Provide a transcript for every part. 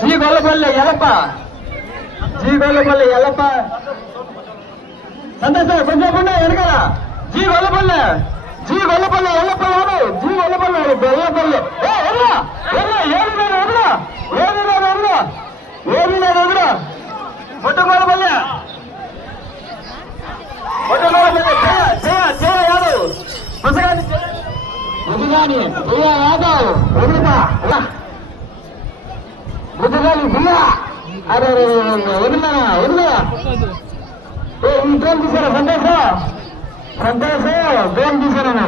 G Gollapalli Yellappa, G Gollapalli Yellappa Santosh కొంచెం వెనకాల G Gollapalli, G Gollapalli Yellappa వాడు, జీ గొల్లపల్లి ఎల్లపల్లి ఏమి లేదు ఎదురు ముట్టుకోలపల్లి యాదవ్ పుస్తకాన్ని యాదవ్ వదులుతా ముద్దుగాని బియ్యా అరే వదిలినా వదిలినా గోల్ తీసారా సంతోష్ సంతోష్ గోల్ తీసారా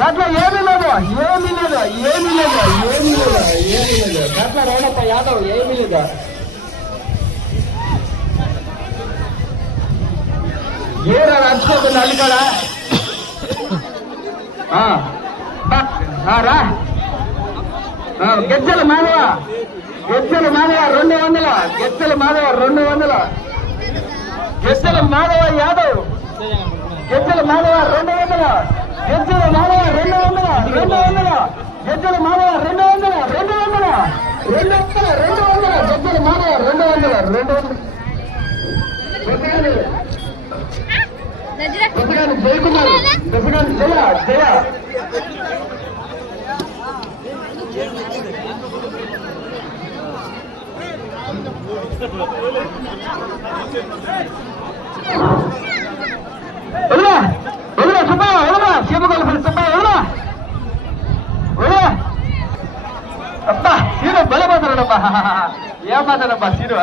దాంట్లో ఏమీ లేదు ఏమీ లేదు ఏమీ లేదు ఏమీ లేదు ఏమీ లేదు దాంట్లో రేణప్ప యాదవ్ ఏమీ లేదు ఏరా నడుచుకోకుండా అల్లికాడా రా గెజ్జల మాధవ, గెజ్జల మాధవ 200, గెజ్జల మాధవ 200, గెజ్జల మాధవ యాదవ్, గెజ్జల మాధవ 200, గెజ్జల మాధవ 200, 200, గెజ్జల మాధవ 200, 200, 200, 200, గెజ్జల మాధవ 200, 200. జయకుమార్ జయ జయ సుబ్బా సీమగొల్ల సుబ్బా అబ్బా సీను బల మాట్లాడబ్బా ఏం మాట్లాడబ్బా సీను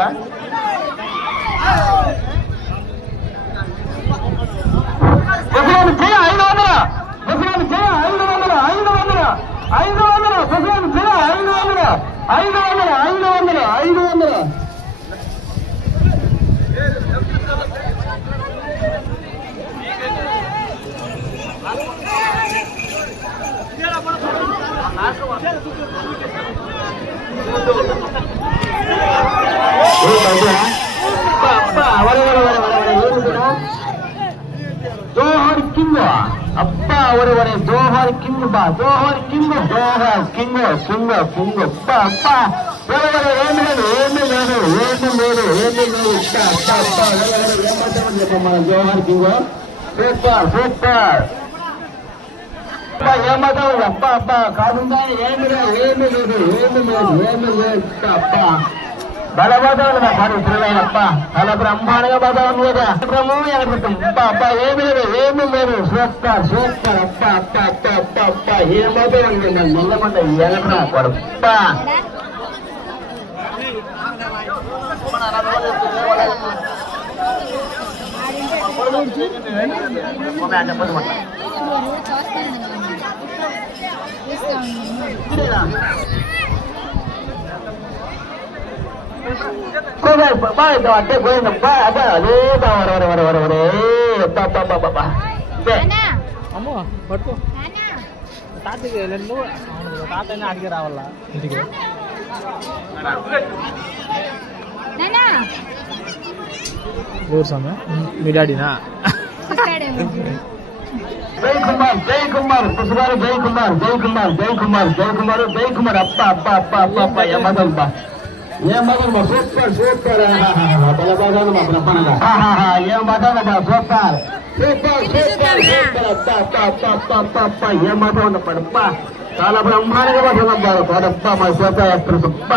బసవాని జయ 500, బసవాని జయ 500, 500, 500, బసవాని జయ 500, 500, 500, 500. జోహర్ కింగ్ అబ్బా ఒరే జోహర్ కింగ్ బా జోహర్ కింగ్ జోహర్ కింగ్ కింగ్ కింగ్ అబ్బా అబ్బా ఒరే ఏమి లేదు ఏమి లేదు ఏమి లేదు ఏమి లేదు మన జోహర్ కింగ్ సూపర్ సూపర్ ఏమాతావు అబ్బా అబ్బా కాకుండా ఏమి లేదు ఏమి లేదు ఏమి లేదు ఏమి లేదు అబ్బా బలబాదవులు నా పాడు తిరగలేనప్ప చాలా బ్రహ్మాండంగా బాధలు లేదా బ్రహ్మం ఎనబెట్టాం అబ్బా అబ్బా ఏమి లేదు ఏమి లేదు సూపర్ సూపర్ అబ్బా అబ్బా అబ్బా అబ్బా అబ్బా ఏమాతో నిల్లమంట ఎనకరా కొడప్ప అంటే పోయిందబ్బా అబ్బా అదే అమ్మో పట్టుకో తాతకి నువ్వు తాతని అడిగి రావాలా ఇంటికి ఎవరు స్వామి మీ డాడీనా జయకుమార్ జయకుమార్ పుష్పారు జయకుమార్ జయకుమార్ జయకుమార్ జయకుమార్ జయకుమార్ అప్ప అప్ప అప్ప అప్ప అప్ప ఏమదబ్బా ఏమదమ్మా సూపర్ సూపర్ బలబాదాలు మా బ్రహ్మాండంగా ఏం మాట్లాడమ్మా సూపర్ సూపర్ సూపర్ సూపర్ అప్ప అప్ప అప్ప అప్ప అప్ప అప్ప ఏం మాట్లాడ పడప్ప చాలా బ్రహ్మాండంగా మాట్లాడబ్బా పడప్ప మా సూపర్ యాక్టర్ సప్ప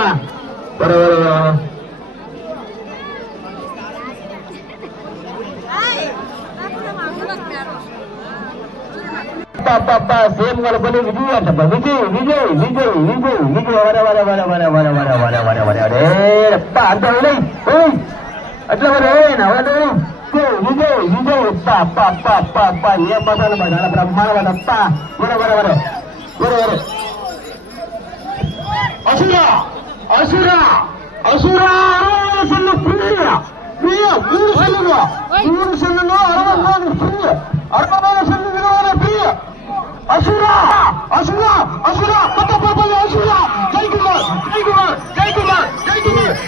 సేమ్ కలపని విజయ్ అంటబ్బా విజయ్ విజయ్ విజయ్ విజయ్ విజయ్ వరే వరే వరే వరే వరే వరే వరే వరే వరే అరే అప్ప అంత అట్లా వరే విజయ్ విజయ్ అప్ప అప్ప అప్ప అప్ప అప్ప ఏం పదాలు చాలా బ్రహ్మాండ అప్ప వరే వరే వరే వరే వరే అసురా అసురా అసురా సన్ను ప్రియ ప్రియ 3 సన్నులు 3 సన్నులు 64 ప్రియ 64 సన్ను విలువైన ప్రియ అసురా అసురా అసురా కొత్త పాపలు అసురా జయకుమార్ జయకుమార్ జయకుమార్ జయకుమార్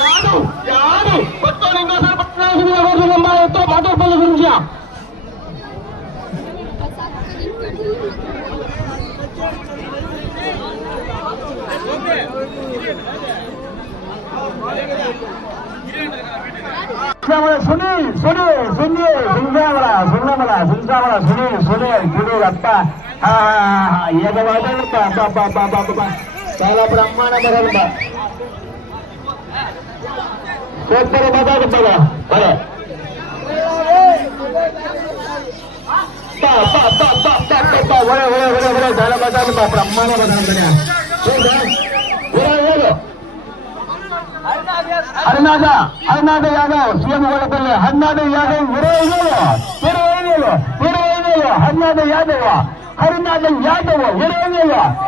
యాదవ్ యాదవ్ మొత్తం ఇంకోసారి పట్టణంతో మాటపల్లి గురించి ఓకే ಸುನೀಲ್ ಅಪ್ಪ ಈಗ చాలా బ్రహ్మాండంగా సూపర్ మాట్లాడుతుందా ఒరే చాలా మాట్లాడుతా బ్రహ్మాండంగా హరినాథ యాదవ్ సీఎం గోడపల్లి హరినాథ యాదవ్ 20,000 హరినాథ యాదవ్ 20,000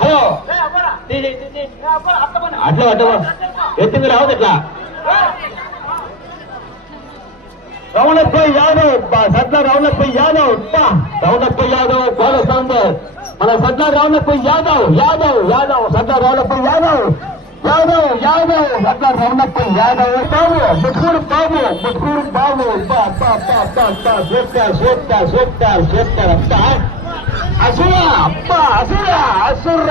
హలో అట్లా ఎత్తింది రావద్దు ఎట్లా రౌనప్ప యాదవ్ సర్దార్ రౌనప్ప యాదవ్ రౌనప్ప యాదవ్ గోడ సాంబర్ మన సర్దార్ రౌనప్ప యాదవ్ సర్దార్ రౌనప్ప యాదవ్ సర్దార్ రౌనప్ప యాదవ్ బాబు ముట్కూరు బాబు సూపర్ అంత అసుర అప్ప అసుర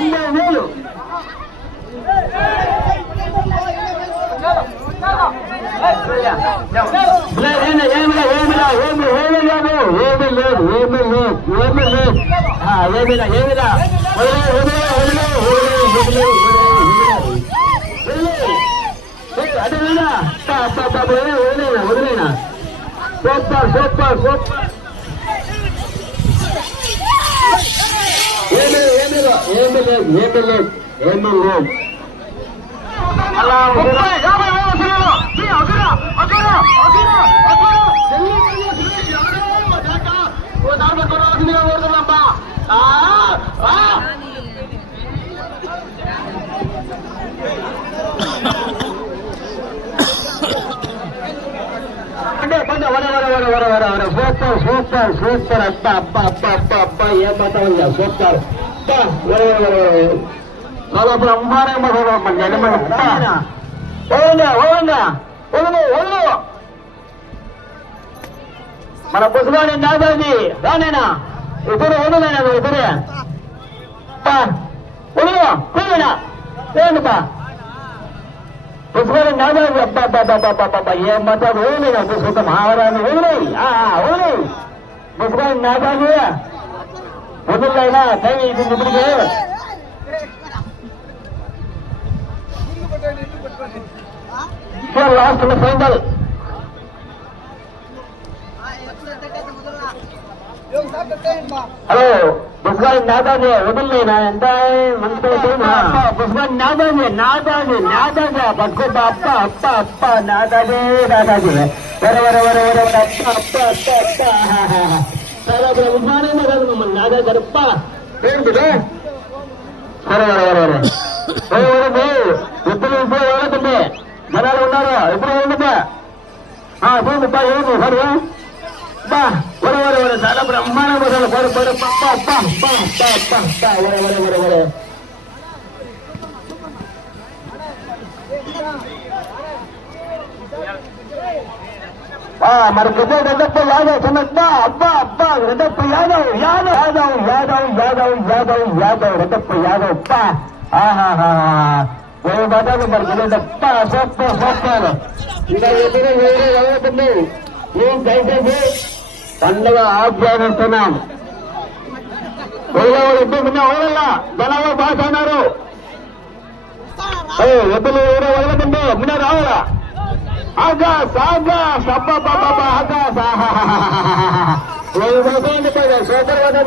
90,000 వదిలేనా సూపర్ ఏమి లేదు అలా సూపర్ అబ్బా ఏం మాట్లాడాలి సూపర్ చాలా బ్రహ్మాండంగా మన పుష్పాన్ని నాదాది రానేనా ఇద్దరు వదలేనా ఇద్దరే వదలేనా ఏంటా పుష్పాన్ని నాదాది అబ్బా ఏం మాట్లాడు వదలేనా పుష్ప మహావరాన్ని వదిలే పుష్పాన్ని నాదాది వదిలేనా టైం అయిపోయింది ఇప్పటికే లాస్ట్ ఫైనల్ హలో పుష్పాన్ని నాదాది వదిలేనా ఎంత మంచి పుష్పాన్ని నాదాది పట్టుకోబ్బా అప్ప నాదాది చాలా బ్రహ్మాండంగా కాదు మమ్మల్ని నాదా గడప్ప ఏంటిదే ఎప్పుడు ఇప్పుడు ఎవరంటే జనాలు ఉన్నారు ఎప్పుడు ఉండదా చూడుపా ఏమి సరే చాలా బ్రహ్మాండంగా మరి రెడ్డప్ప యాదవ్ చిన్నప్ప అబ్బా రెడ్డప్ప యాదవ్ రెడ్డప్ప యాదవ్ బటాలు మరి రెడ్డప్ప సూపర్ ఇంకా ఎదురు వేరే ఎవరుతుంది ఏం దయచేసి పండుగ ఆహ్వానిస్తున్నాం వదలలా జనాలు బాగా అన్నారు ఎద్దులు వేరే వదలకండి మున్న రావాలా ఆకాశ్ సూపర్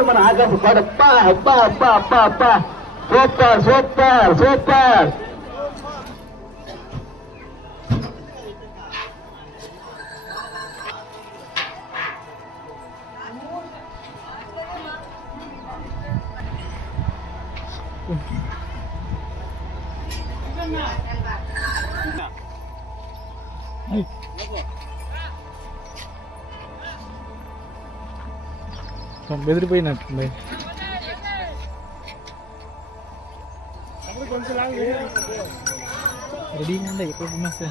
మన ఆకాశ్ సూపర్ బెదిరిపోయినట్టుంది రెడీగా ఉండే ఎప్పుడు తినేస్తే